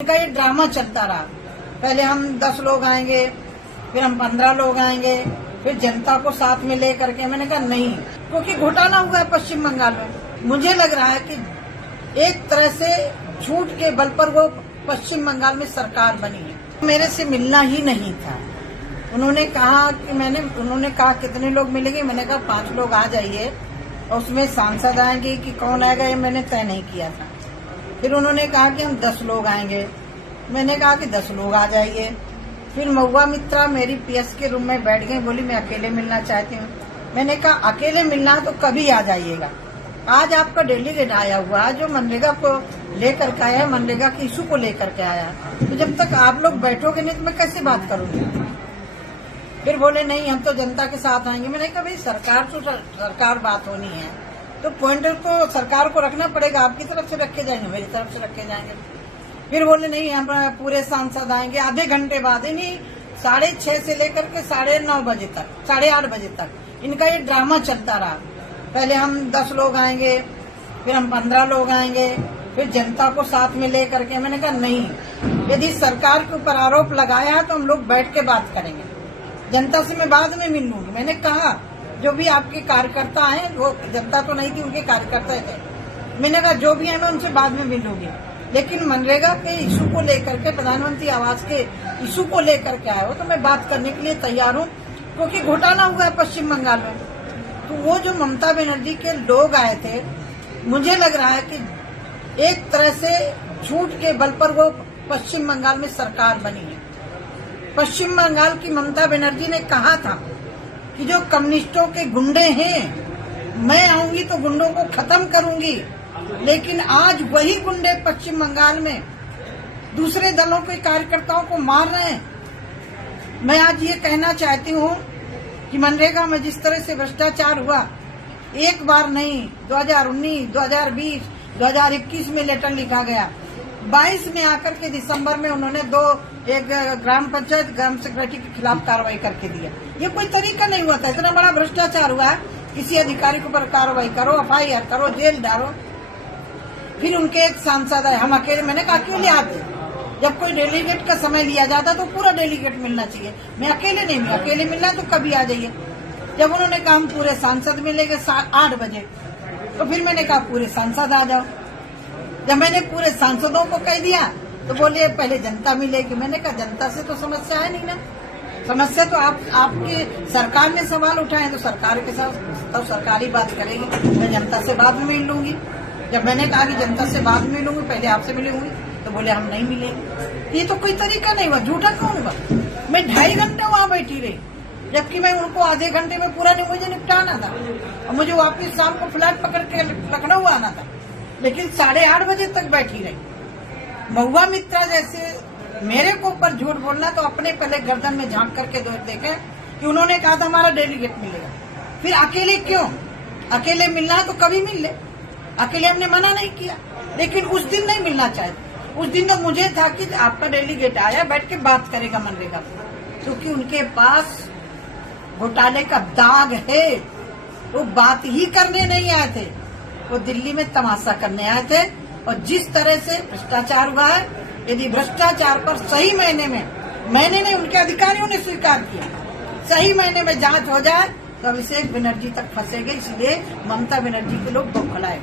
का ये ड्रामा चलता रहा। पहले हम 10 लोग आएंगे, फिर हम 15 लोग आएंगे, फिर जनता को साथ में ले करके। मैंने कहा नहीं, क्योंकि घोटाला हुआ है पश्चिम बंगाल में। मुझे लग रहा है कि एक तरह से झूठ के बल पर वो पश्चिम बंगाल में सरकार बनी है। मेरे से मिलना ही नहीं था। उन्होंने कहा कितने लोग मिलेंगे। मैंने कहा 5 लोग आ जाइए, और उसमें सांसद आएंगे कि कौन आएगा ये मैंने तय नहीं किया था। फिर उन्होंने कहा कि हम 10 लोग आएंगे। मैंने कहा कि 10 लोग आ जाइए। फिर महुआ मित्रा मेरी पीएस के रूम में बैठ गई, बोली मैं अकेले मिलना चाहती हूँ। मैंने कहा अकेले मिलना तो कभी आ जाइएगा। आज आपका डेलीगेट आया हुआ जो मनरेगा को लेकर के आया, मनरेगा के इशू को लेकर के आया, तो जब तक आप लोग बैठोगे नहीं तो मैं कैसे बात करूंगी। फिर बोले नहीं हम तो जनता के साथ आएंगे। मैंने कहा भाई सरकार बात होनी है तो पॉइंटर को सरकार को रखना पड़ेगा। आपकी तरफ से रखे जाएंगे, मेरी तरफ से रखे जाएंगे। फिर बोले नहीं हम पूरे सांसद आएंगे। आधे घंटे बाद ही नहीं, 6:30 से लेकर के 9:30 बजे तक, 8:30 बजे तक इनका ये ड्रामा चलता रहा। पहले हम 10 लोग आएंगे, फिर हम 15 लोग आएंगे, फिर जनता को साथ में ले करके। मैंने कहा नहीं, यदि सरकार के ऊपर आरोप लगाया तो हम लोग बैठ के बात करेंगे। जनता से मैं बाद में मिल लूंगी। मैंने कहा जो भी आपके कार्यकर्ता हैं, वो जनता तो नहीं थी, उनके कार्यकर्ता थे। मैंने कहा जो भी है मैं उनसे बाद में मिल लूंगी, लेकिन मनरेगा के इशू को लेकर के, प्रधानमंत्री आवास के इशू को लेकर के आए हो तो मैं बात करने के लिए तैयार हूँ, क्योंकि घोटाला हुआ है पश्चिम बंगाल में। तो वो जो ममता बनर्जी के लोग आए थे, मुझे लग रहा है कि एक तरह से झूठ के बल पर वो पश्चिम बंगाल में सरकार बनी है। पश्चिम बंगाल की ममता बनर्जी ने कहा था कि जो कम्युनिस्टों के गुंडे हैं, मैं आऊंगी तो गुंडों को खत्म करूंगी। लेकिन आज वही गुंडे पश्चिम बंगाल में दूसरे दलों के कार्यकर्ताओं को मार रहे हैं। मैं आज ये कहना चाहती हूँ कि मनरेगा में जिस तरह से भ्रष्टाचार हुआ, एक बार नहीं, 2019, 2020, 2021 में लेटर लिखा गया। 22 में आकर के दिसंबर में उन्होंने एक ग्राम पंचायत ग्राम सेक्रेटरी के खिलाफ कार्रवाई करके दिया। ये कोई तरीका नहीं हुआ था। इतना बड़ा भ्रष्टाचार हुआ है, किसी अधिकारी के ऊपर कार्रवाई करो, FIR करो, जेल डालो। फिर उनके एक सांसद आए, हम अकेले। मैंने कहा क्यों ले आते? जब कोई डेलीगेट का समय लिया जाता तो पूरा डेलीगेट मिलना चाहिए। मैं अकेले नहीं, मैं अकेले मिलना तो कभी आ जाइए। जब उन्होंने कहा हम पूरे सांसद मिलेंगे 8 बजे, तो फिर मैंने कहा पूरे सांसद आ जाओ। जब मैंने पूरे सांसदों को कह दिया तो बोले पहले जनता मिलेगी। मैंने कहा जनता से तो समस्या है नहीं ना, समस्या तो आपकी सरकार ने सवाल उठाए तो सरकार के साथ तो सरकारी बात करेगी। मैं जनता से बाद में मिल लूंगी। जब मैंने कहा कि जनता से बाद में मिलूंगी, पहले आपसे मिलूंगी, तो बोले हम नहीं मिलेंगे। ये तो कोई तरीका नहीं हुआ। झूठा कौन हुआ? मैं 2.5 घंटे वहां बैठी रही, जबकि मैं उनको आधे घंटे में पूरा नहीं मुझे निपटाना था, और मुझे वापिस शाम को फ्लैट पकड़ के लखनऊ आना था। लेकिन 8:30 बजे तक बैठी रही। महुआ मित्रा जैसे मेरे को ऊपर झूठ बोलना, तो अपने पहले गर्दन में झांक करके देखे कि उन्होंने कहा था हमारा डेलीगेट मिलेगा। फिर अकेले क्यों? अकेले मिलना है तो कभी मिल ले। अकेले हमने मना नहीं किया, लेकिन उस दिन नहीं मिलना चाहते। उस दिन तो मुझे था कि आपका डेलीगेट आया, बैठ के बात करेगा मनरेगा, क्योंकि उनके पास घोटाले का दाग है। वो बात ही करने नहीं आए थे, वो दिल्ली में तमाशा करने आए थे। और जिस तरह से भ्रष्टाचार हुआ है, यदि भ्रष्टाचार पर सही मायने में, मैंने नहीं उनके अधिकारियों ने स्वीकार किया, सही मायने में जांच हो जाए तो अभिषेक बनर्जी तक फंसेंगे। इसलिए ममता बनर्जी के लोग बौखलाए।